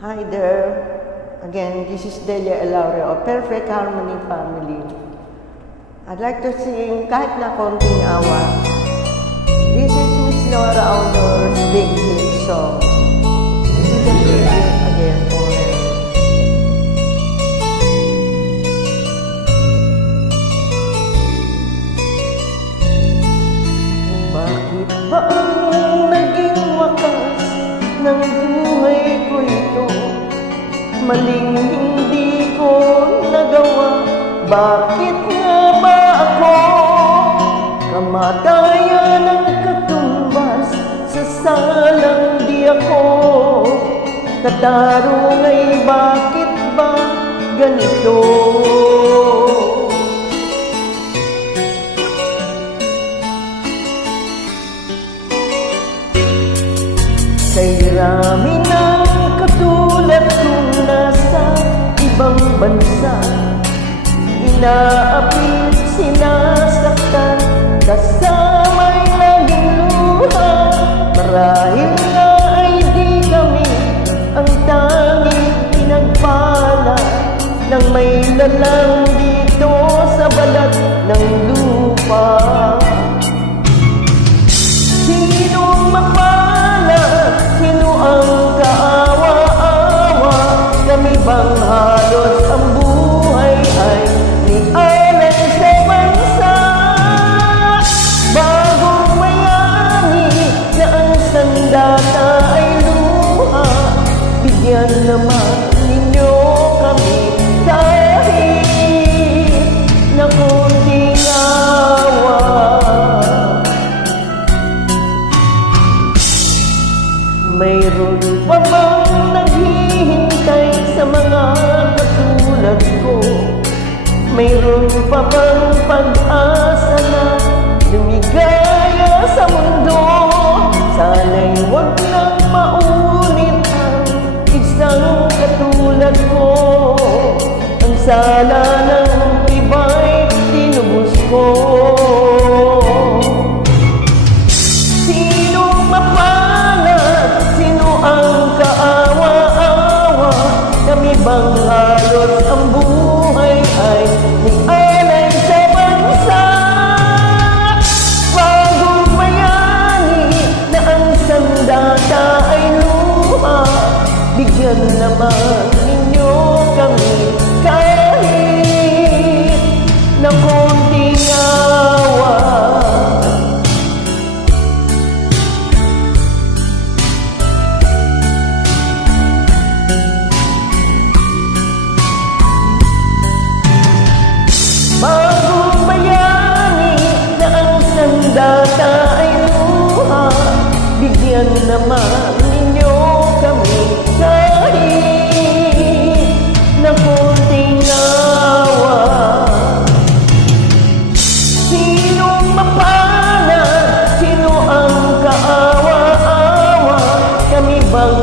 Hi there. Again, this is Delia Elaure of Perfect Harmony Family. I'd like to sing kahit na konting awa. This is Miss Nora Audor's big hit song. This is a tribute again for her. Bakit ba ang naging wakas ng buhay ko ito? Maling hindi ko nagawa. Bakit nga ba ako kamatayan ng katumbas sa salang di ako? Katarungay, bakit ba ganito? Kay rami ng katulad kong nasa ibang bansa, inaapit, sinasaktan, kasama'y laging luha. Marahil nga ay di kami ang tanging pinagpala ng may lalang dito sa balat ng lupa. Sinong mapalad? Sino ang kaawa-awa? Kami bang halos ang buhay ay nialay sa bansa? Bagong mayani na ang sandata ay luha. Bigyan naman ninyo kami kahit na kunting awa. Mayroon pa bang naghihintay sa mga katulad ko? Mayroon pa bang pag-asa na lumigaya sa mundo? Sana'y huwag nang maulit ang isang katulad ko. Ang sala ng iba'y tinubos ko. Bang halos ang buhay ay nialay sa bansa? Bagong bayani na ang sandata ay luha. Bigyan naman ninyo kami kahit na konting awa. Bagong bayani na ang sandata ay luha. Bigyan naman ninyo kami kahit na konting awa. Sinong mapalad? Sino ang kaawa-awa? Kami bang